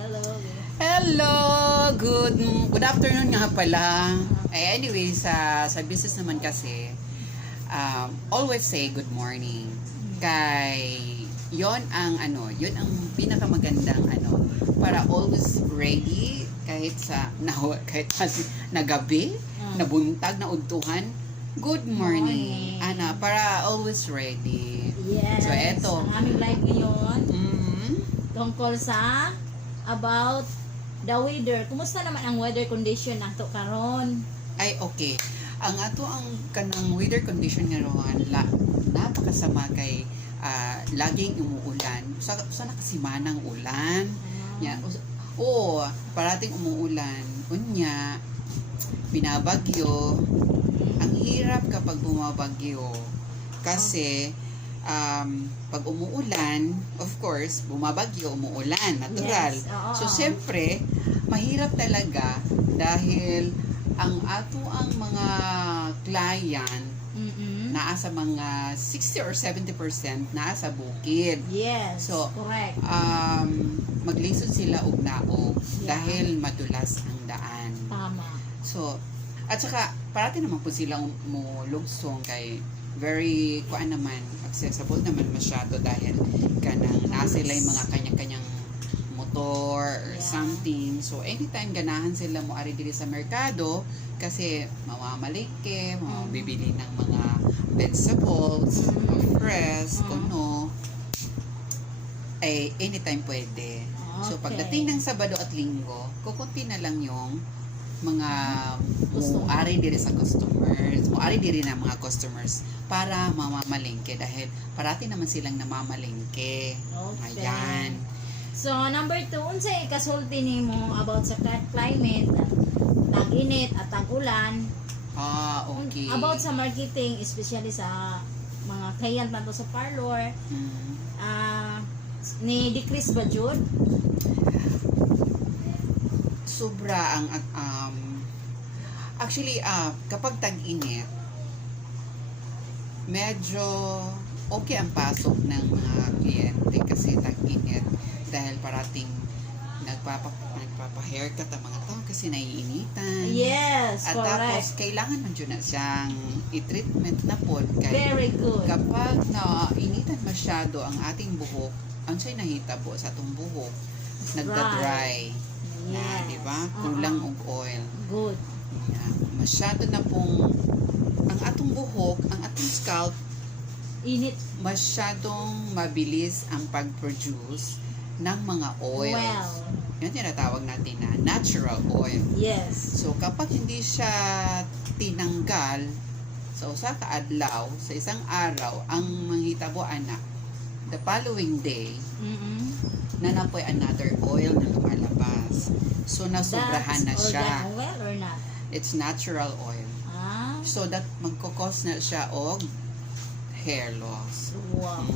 Hello. Hello! Good afternoon nga pala. Anyway, sa business naman kasi, always say good morning. Kay yon ang pinakamagandang para always ready kahit na gabi, na buntag, na udtuhan. Good morning. Para always ready. Yes. So eto. Ang aming live ngayon tungkol sa about the weather. Kumusta naman ang weather condition nato karon? Ay, okay. Ang kanang weather condition nga rohan, napakasama kay laging umuulan. Sa nakasimanang ulan. Yan. Parating umuulan. Unya, binabagyo. Ang hirap kapag bumabagyo. Kasi, pag umuulan, of course, bumabagyo, umuulan, natural. Yes, so, siyempre, mahirap talaga dahil ang mga client naa sa mga 60 or 70% naa sa bukid. Yes, so, correct. Maglisod sila og naog dahil madulas ang daan. Tama. So, at saka, parati naman po silang lugsong kay very, accessible naman masyado dahil nasa sila yung mga kanya-kanyang motor or something. So, anytime ganahan sila mo ari diri sa merkado kasi mamamalike, bibili ng mga vegetables, fresh, kuno, anytime pwede. So, pagdating ng Sabado at Linggo, kukunti na lang yung mga muari diri sa customers, muari diri na mga customers para mamamalingke dahil parati naman silang namamalingke. Okay. Ayan. So, number 2, unsay ikasulti nimo about sa climate, tag-init at tag-ulan? Okay. About sa marketing, especially sa mga client nato sa parlor, ni decrease ba jud? Sobra ang actually kapag tag-init medyo okay ang pasok ng mga kliyente kasi tag-init dahil parating nagpapa-haircut ang mga tao kasi naiinitan. Yes, at correct. tapos kailangan man dyan na siyang i-treatment na po Very good. kapag nainitan masyado ang ating buhok, ang siya'y nahitabo sa atong buhok, nagda-dry. Yes. Diba? Kulang og oil. Good. Yeah. Masyado na pong ang atong buhok, ang atong scalp, Init. masyadong mabilis ang pag-produce ng mga oils. Well. Yan tinatawag natin na natural oil. Yes. So, kapag hindi siya tinanggal sa usa ka adlaw, sa isang araw, ang manghitabo anak, the following day, nanapoy another oil na lumalabas. So, nasubrahan na siya. That's oil or not? It's natural oil. So, that magkukos na siya og hair loss. Wow.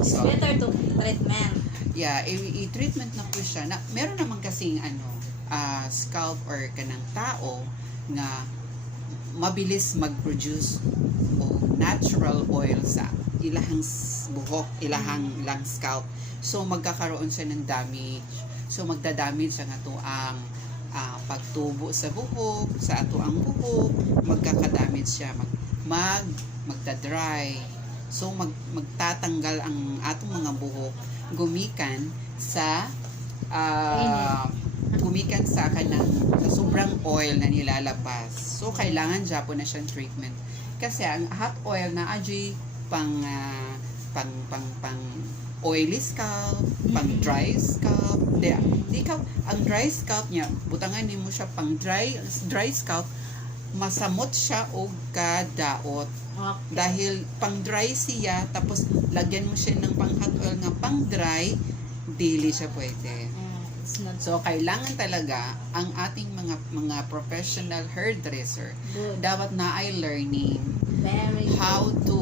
It's So, better to treatment. Yeah, i-treatment na po siya. Meron naman kasing scalp or kanang tao nga mabilis mag-produce o natural oil sa ilahang buhok, ilahang scalp. So, magkakaroon siya ng damage. So, magdadamage siya nga to ang pagtubo sa buhok, sa ato ang buhok, magkakadamage siya, magda-dry. So, magtatanggal ang atong mga buhok gumikan sa sa sobrang oil na nilalabas. So, kailangan Japon na siyang treatment. Kasi ang hot oil na pang oily scalp, pang dry scalp. Ang dry scalp niya, butangan mo siya pang dry scalp, masamot siya o kadaot. Okay. Dahil pang dry siya, tapos lagyan mo siya ng pang hot oil nga pang dry, dili siya pwede. It's not So, kailangan talaga ang ating mga professional hairdresser dapat na ay learning very good. how to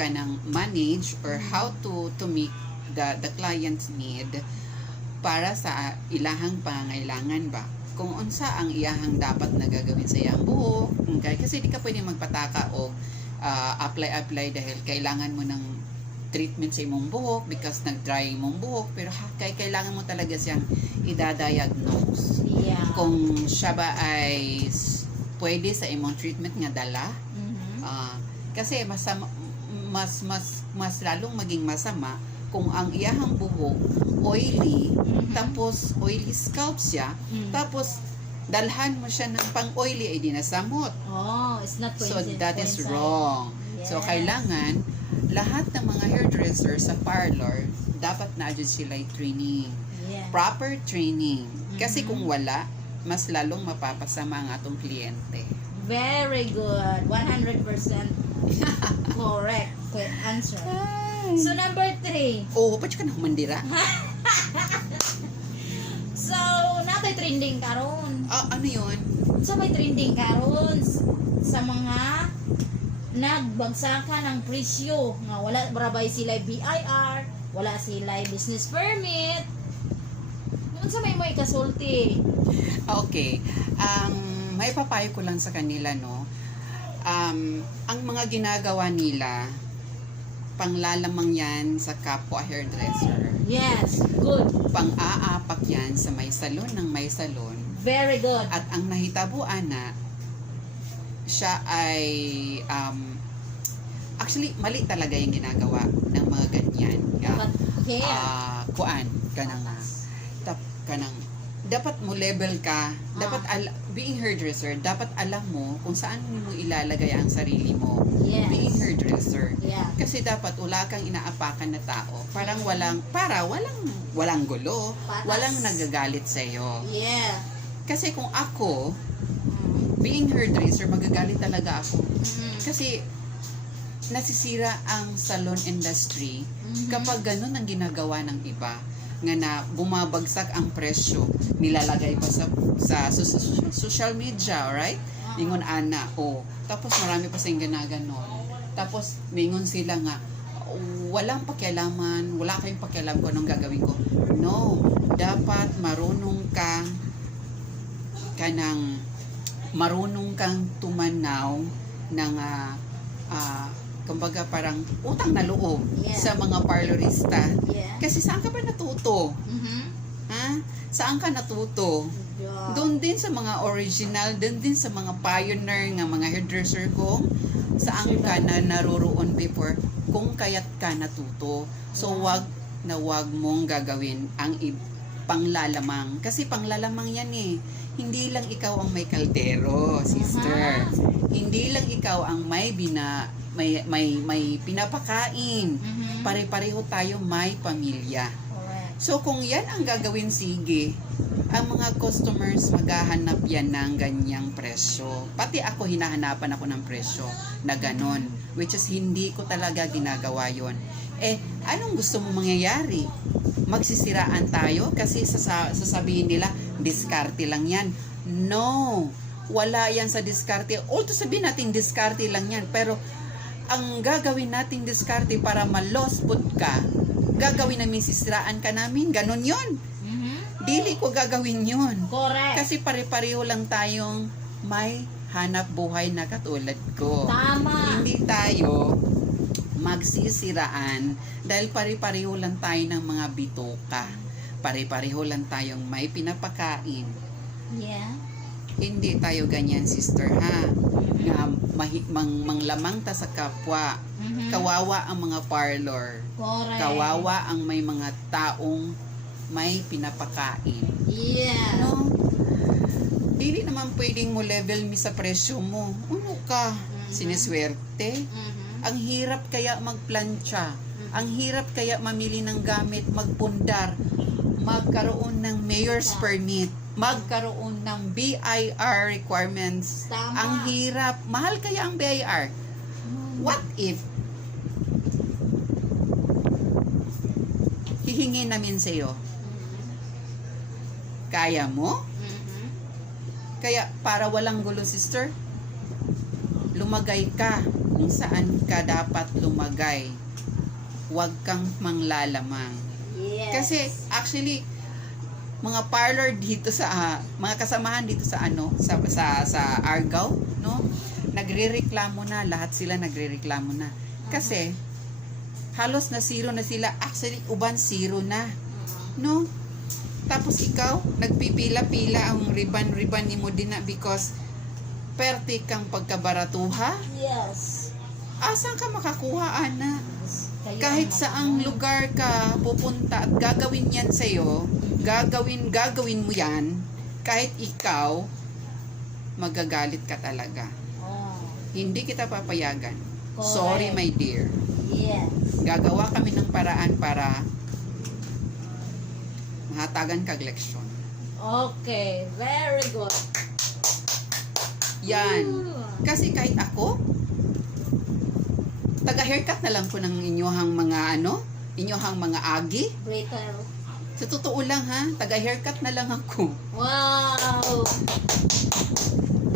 kanang manage or how to make the client's need para sa ilahang pangailangan ba. Kung unsa ang iyahang dapat na gagawin sa iyang buhok, okay? Kasi di ka pwede magpataka o apply dahil kailangan mo ng treatment sa imong buhok because nag-dry imong buhok, pero kailangan mo talaga siyang i-diagnose. Yeah. Kung siya ba ay pwede sa imong treatment nga dala, Mhm. kasi mas lalong maging masama kung ang iyahang buhok oily, Mhm. tapos oily scalp siya, Mm. tapos dalhan mo siya ng pang-oily ay dinasamot. Oh, it's not So that is coincide. wrong. So Yes. kailangan lahat ng mga hairdresser sa parlor dapat na-adjud sila training. Yeah. Proper training. Kasi Mhm. kung wala, mas lalong mapapasama ang atong kliyente. Very good. 100% correct. Correct answer. So number 3. Oh, pa ka na humandira? So, natay trending karon. Ano yun? So may trending karon sa mga nagbagsakan ng presyo nga wala barabay sila BIR, wala sila business permit. Yun sa may kasulti. Okay. May papayo ko lang sa kanila, no? Ang mga ginagawa nila, panglalamang yan sa kapwa hairdresser. Yes, good. Pang-aapak yan sa may salon ng may salon. Very good. At ang nahitabuan na, siya ay, actually, mali talaga yung ginagawa ng mga ganyan. Dapat care. Kuan, dapat mo level ka, dapat being hairdresser, dapat alam mo kung saan mo ilalagay ang sarili mo. Yes. Being hairdresser. Yeah. Kasi dapat wala kang inaapakan na tao. Walang gulo, Patas. walang nagagalit sa iyo. Yeah. Kasi kung ako, being hairdresser, magagalit talaga ako. Mhm. Kasi nasisira ang salon industry Mhm. kapag ganun ang ginagawa ng iba, nga na bumabagsak ang presyo, nilalagay pa sa social media, right? Ingon ana, tapos marami pa siyang ginaganon. Tapos mingon sila nga, walang pakialaman, wala kayong pakialam kung anong gagawin ko. No, dapat marunong kang tumanaw ng kumbaga parang utang na loob Yeah. sa mga parlorista. Yeah. Kasi saan ka ba natuto? Mhm. Ha? Saan ka natuto? Yeah. Doon din sa mga original, doon din sa mga pioneer nga mga hairdresser ko, saan ka na naroroon before, kung kaya't ka natuto. So wag mong gagawin ang panglalamang. Kasi panglalamang yan eh. Hindi lang ikaw ang may kaldero, sister. Hindi lang ikaw ang may pinapakain. Mhm. Pare-pareho tayo may pamilya. Correct. So kung yan ang gagawin, sige, ang mga customers maghahanap yan ng ganyang presyo. Pati ako, hinahanapan ako ng presyo na ganon, which is hindi ko talaga ginagawa yon. Anong gusto mo mangyayari? Magsisiraan tayo kasi sasabihin nila, diskarte lang yan. No, wala yan sa diskarte. Although sabihin natin diskarte lang yan, pero ang gagawin nating diskarte para ma-lost-put ka, gagawin namin sisiraan ka namin, ganon yon. Mhm. Dili ko gagawin yun. Correct. Kasi pare-pareho lang tayong may hanap buhay na katulad ko. Tama. Hindi tayo magsisiraan dahil pare-pareho lang tayo ng mga bituka. Pare-pareho lang tayong may pinapakain. Yeah. Hindi tayo ganyan, sister, ha? Nga manglamang ta sa kapwa. Mhm. Kawawa ang mga parlor. Correct. Kawawa ang may mga taong may pinapakain. Yeah. No? Dili naman pwedeng mo level mi sa presyo mo. Ano ka? Siniswerte? Mhm. Ang hirap kaya magplantsa. Ang hirap kaya mamili ng gamit, magpundar, magkaroon ng mayor's permit, magkaroon ng BIR requirements. Tama. Ang hirap. Mahal kaya ang BIR? What if hihingi namin sa iyo? Kaya mo? Mhm. Kaya para walang gulo, sister, lumagay ka kung saan ka dapat lumagay. Huwag kang manglalamang. Yes. Kasi actually mga parlor dito sa mga kasamahan dito sa sa Argao, no? Nagrereklamo na, lahat sila nagrereklamo na. Kasi halos na zero na sila. Actually, uban zero na. No? Tapos ikaw, nagpipila-pila ang riban-riban ni mo din na because perte kang pagkabaratuha. Yes. Asan ka makakuha, ana? Kayo Kahit ang saang lugar ka pupunta at gagawin yan sa'yo, gagawin mo yan, kahit ikaw, magagalit ka talaga. Oh, Hindi kita papayagan. Correct. Sorry, my dear. yes. Gagawa kami ng paraan para mahatagan kag leksyon. Okay, very good. Yan. Ooh. Kasi kahit ako, taga-haircut na lang ko ng inyohang mga inyohang mga agi. Brittle. Sa totoo lang ha, taga-haircut na lang ako. Wow.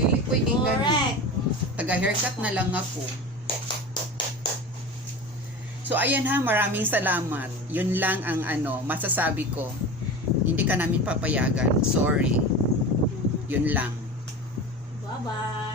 Dili pwedeng ganun. Correct. Taga-haircut na lang ako. So ayan ha, maraming salamat. Yun lang ang masasabi ko. Hindi ka namin papayagan. Sorry. Yun lang. Bye-bye.